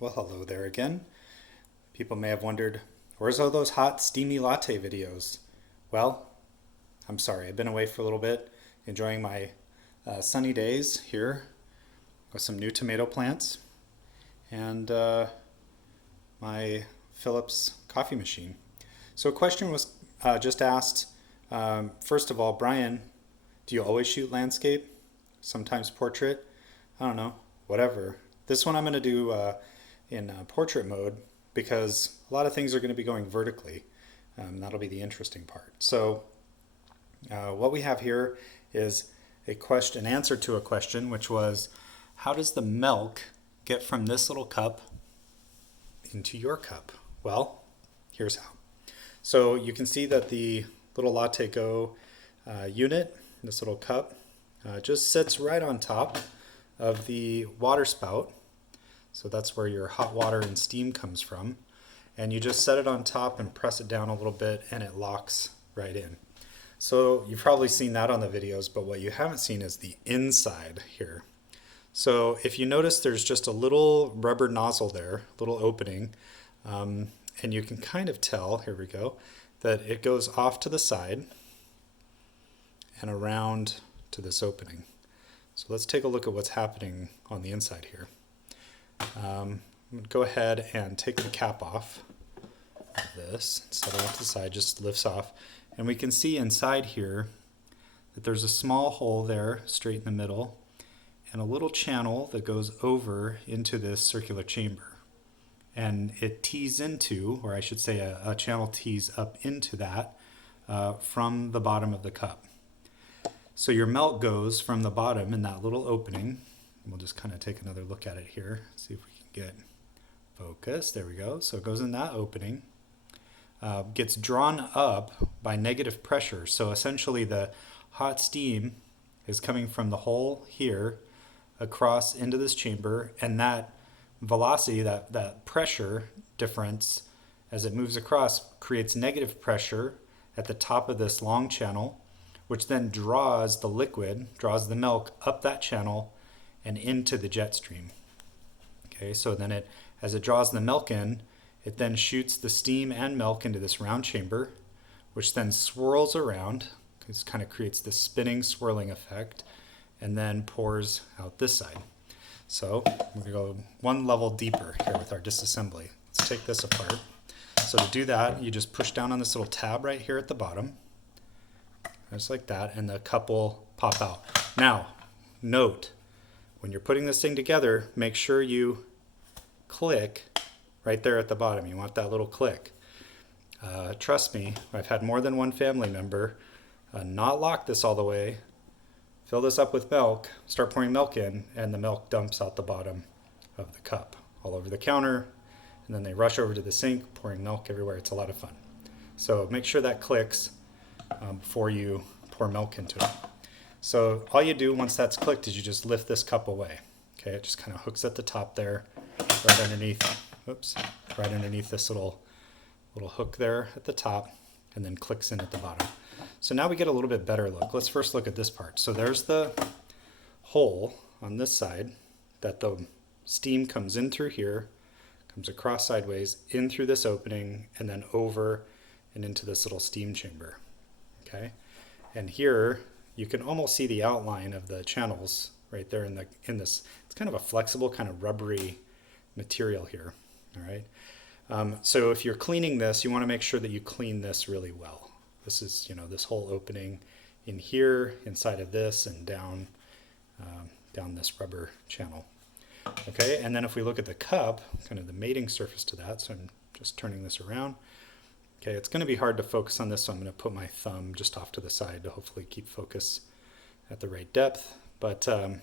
Well, hello there again. People may have wondered, where's all those hot, steamy latte videos? Well, I'm sorry, I've been away for a little bit, enjoying my sunny days here with some new tomato plants and my Phillips coffee machine. So, a question was just asked. First of all, Brian, do you always shoot landscape? Sometimes portrait? I don't know, whatever. This one I'm going to do in portrait mode because a lot of things are going to be going vertically. That'll be the interesting part. So what we have here is a question, an answer to a question, which was, how does the milk get from this little cup into your cup? Well, here's how. So you can see that the little LatteGo unit, this little cup, just sits right on top of the water spout. So that's where your hot water and steam comes from. And you just set it on top and press it down a little bit and it locks right in. So you've probably seen that on the videos, but what you haven't seen is the inside here. So if you notice, there's just a little rubber nozzle there, little opening, and you can kind of tell, here we go, that it goes off to the side and around to this opening. So let's take a look at what's happening on the inside here. I'm going to go ahead and take the cap off of this, set it off to the side, just lifts off. And we can see inside here that there's a small hole there, straight in the middle, and a little channel that goes over into this circular chamber. And it tees into, or I should say a channel tees up into that from the bottom of the cup. So your milk goes from the bottom in that little opening. We'll just kind of take another look at it here, see if we can get focus. There we go. So it goes in that opening, gets drawn up by negative pressure. So essentially the hot steam is coming from the hole here across into this chamber, and that velocity, that pressure difference as it moves across creates negative pressure at the top of this long channel, which then draws the liquid, draws the milk up that channel and into the jet stream. Okay, so then as it draws the milk in, it then shoots the steam and milk into this round chamber, which then swirls around, because it kind of creates this spinning, swirling effect, and then pours out this side. So we're going to go one level deeper here with our disassembly. Let's take this apart. So to do that, you just push down on this little tab right here at the bottom, just like that, and the cup will pop out. Now, note, when you're putting this thing together, make sure you click right there at the bottom. You want that little click. Trust me, I've had more than one family member not lock this all the way, fill this up with milk, start pouring milk in, and the milk dumps out the bottom of the cup all over the counter, and then they rush over to the sink, pouring milk everywhere. It's a lot of fun. So make sure that clicks before you pour milk into it. So all you do once that's clicked is you just lift this cup away. Okay, it just kind of hooks at the top there, right underneath. Oops, right underneath this little hook there at the top, and then clicks in at the bottom. So now we get a little bit better look. Let's first look at this part. So there's the hole on this side that the steam comes in through here, comes across sideways, in through this opening, and then over and into this little steam chamber. Okay, and here you can almost see the outline of the channels right there in this. It's kind of a flexible, kind of rubbery material here. All right. So if you're cleaning this, you want to make sure that you clean this really well. This is, this whole opening in here, inside of this, and down this rubber channel. Okay. And then if we look at the cup, kind of the mating surface to that. So I'm just turning this around. Okay, it's going to be hard to focus on this, so I'm going to put my thumb just off to the side to hopefully keep focus at the right depth. But there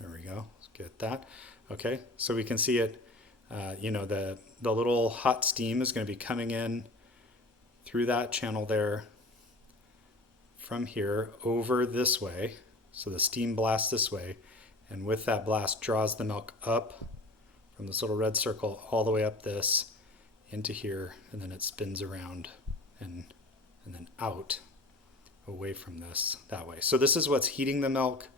we go. Let's get that. Okay, so we can see it. The little hot steam is going to be coming in through that channel there, from here over this way. So the steam blasts this way, and with that blast draws the milk up from this little red circle all the way up this into here, and then it spins around and then out away from this that way. So this is what's heating the milk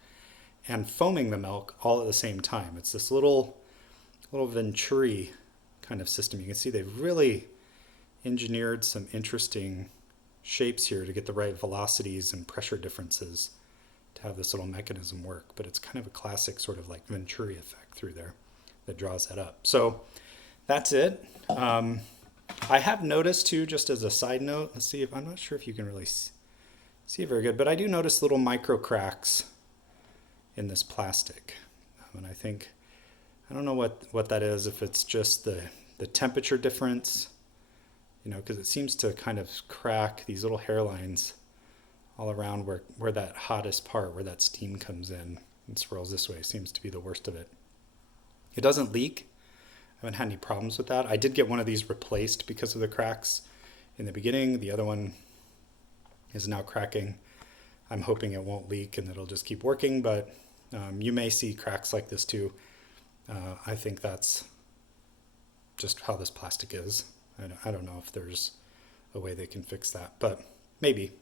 and foaming the milk all at the same time. It's this little little Venturi kind of system. You can see they've really engineered some interesting shapes here to get the right velocities and pressure differences to have this little mechanism work. But it's kind of a classic sort of like Venturi effect through there that draws that up. So that's it. I have noticed too, just as a side note, let's see if, I'm not sure if you can really see it very good, but I do notice little micro cracks in this plastic. And I don't know what that is, if it's just the temperature difference, you know, because it seems to kind of crack these little hairlines all around where that hottest part, where that steam comes in and swirls this way, seems to be the worst of it. It doesn't leak. I haven't had any problems with that. I did get one of these replaced because of the cracks in the beginning. The other one is now cracking. I'm hoping it won't leak and it'll just keep working, but you may see cracks like this too. I think that's just how this plastic is. I don't know if there's a way they can fix that, but maybe.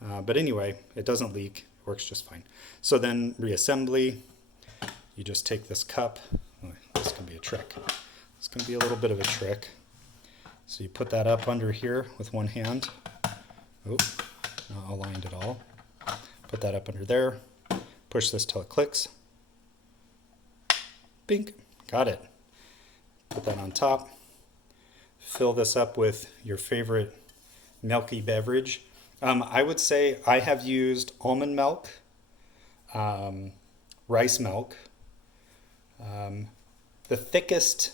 But anyway, it doesn't leak. It works just fine. So then reassembly, you just take this cup. Oh, this can be a trick. It's going to be a little bit of a trick. So you put that up under here with one hand. Oh, not aligned at all. Put that up under there. Push this till it clicks. Bink. Got it. Put that on top. Fill this up with your favorite milky beverage. I would say I have used almond milk, rice milk. The thickest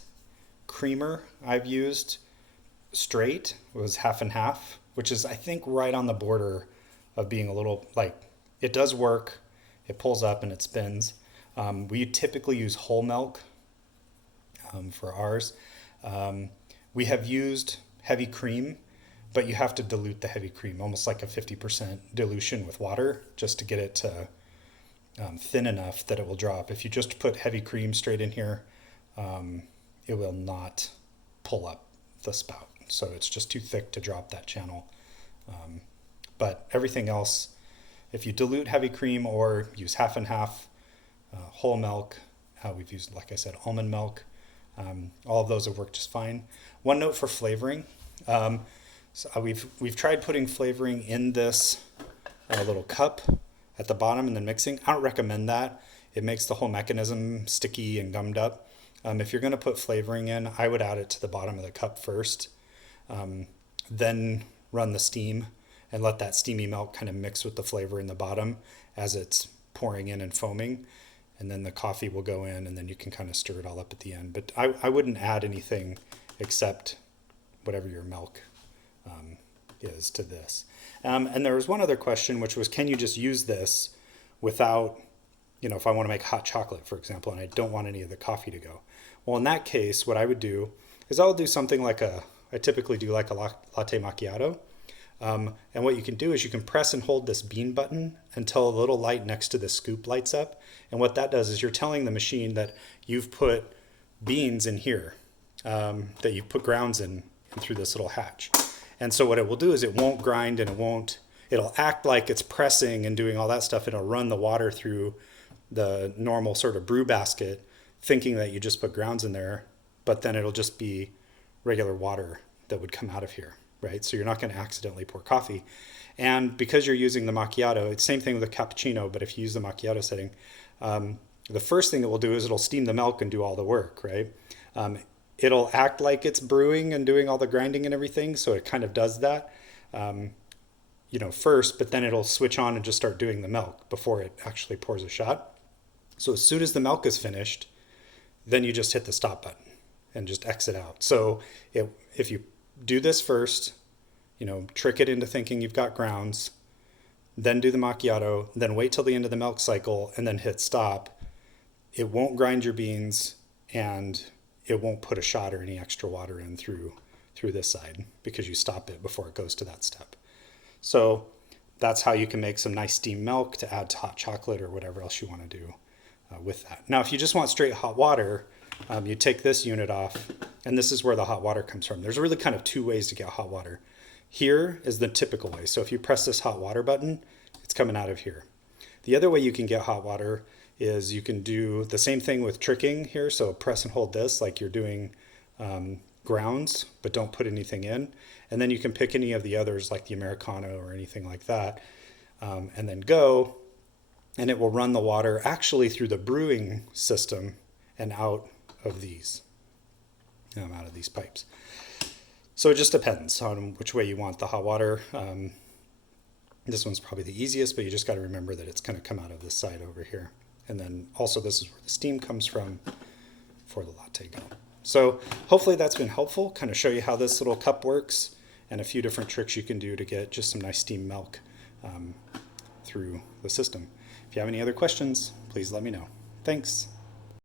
creamer I've used straight was half and half, which is, I think, right on the border of being a little, like, it does work. It pulls up and it spins. We typically use whole milk for ours. We have used heavy cream, but you have to dilute the heavy cream, almost like a 50% dilution with water, just to get it to thin enough that it will drop. If you just put heavy cream straight in here, it will not pull up the spout. So it's just too thick to drop that channel. But everything else, if you dilute heavy cream or use half and half whole milk, we've used, like I said, almond milk, all of those have worked just fine. One note for flavoring. So we've tried putting flavoring in this little cup at the bottom and then mixing. I don't recommend that. It makes the whole mechanism sticky and gummed up. If you're going to put flavoring in, I would add it to the bottom of the cup first, then run the steam and let that steamy milk kind of mix with the flavor in the bottom as it's pouring in and foaming. And then the coffee will go in and then you can kind of stir it all up at the end. But I wouldn't add anything except whatever your milk is to this. And there was one other question, which was, can you just use this without, you know, if I want to make hot chocolate, for example, and I don't want any of the coffee to go. Well, in that case, what I would do is I'll do something like I typically do like a latte macchiato. And what you can do is you can press and hold this bean button until a little light next to the scoop lights up. And what that does is you're telling the machine that you've put beans in here, that you've put grounds in through this little hatch. And so what it will do is it won't grind and it'll act like it's pressing and doing all that stuff. It'll run the water through the normal sort of brew basket, thinking that you just put grounds in there, but then it'll just be regular water that would come out of here, right? So you're not going to accidentally pour coffee. And because you're using the macchiato, it's the same thing with a cappuccino, but if you use the macchiato setting, the first thing it will do is it'll steam the milk and do all the work, right? It'll act like it's brewing and doing all the grinding and everything, so it kind of does that, first, but then it'll switch on and just start doing the milk before it actually pours a shot. So as soon as the milk is finished, then you just hit the stop button and just exit out. So if you do this first, trick it into thinking you've got grounds, then do the macchiato, then wait till the end of the milk cycle and then hit stop, it won't grind your beans and it won't put a shot or any extra water in through this side because you stop it before it goes to that step. So that's how you can make some nice steamed milk to add to hot chocolate or whatever else you want to do with that. Now, if you just want straight hot water, you take this unit off, and this is where the hot water comes from. There's really kind of two ways to get hot water. Here is the typical way. So if you press this hot water button, it's coming out of here. The other way you can get hot water is you can do the same thing with tricking here. So press and hold this like you're doing grounds, but don't put anything in. And then you can pick any of the others like the Americano or anything like that, and then go, and it will run the water actually through the brewing system and out of these pipes. So it just depends on which way you want the hot water. This one's probably the easiest, but you just got to remember that it's going to come out of this side over here. And then also this is where the steam comes from for the LatteGo. So hopefully that's been helpful, kind of show you how this little cup works and a few different tricks you can do to get just some nice steam milk through the system. If you have any other questions, please let me know. Thanks.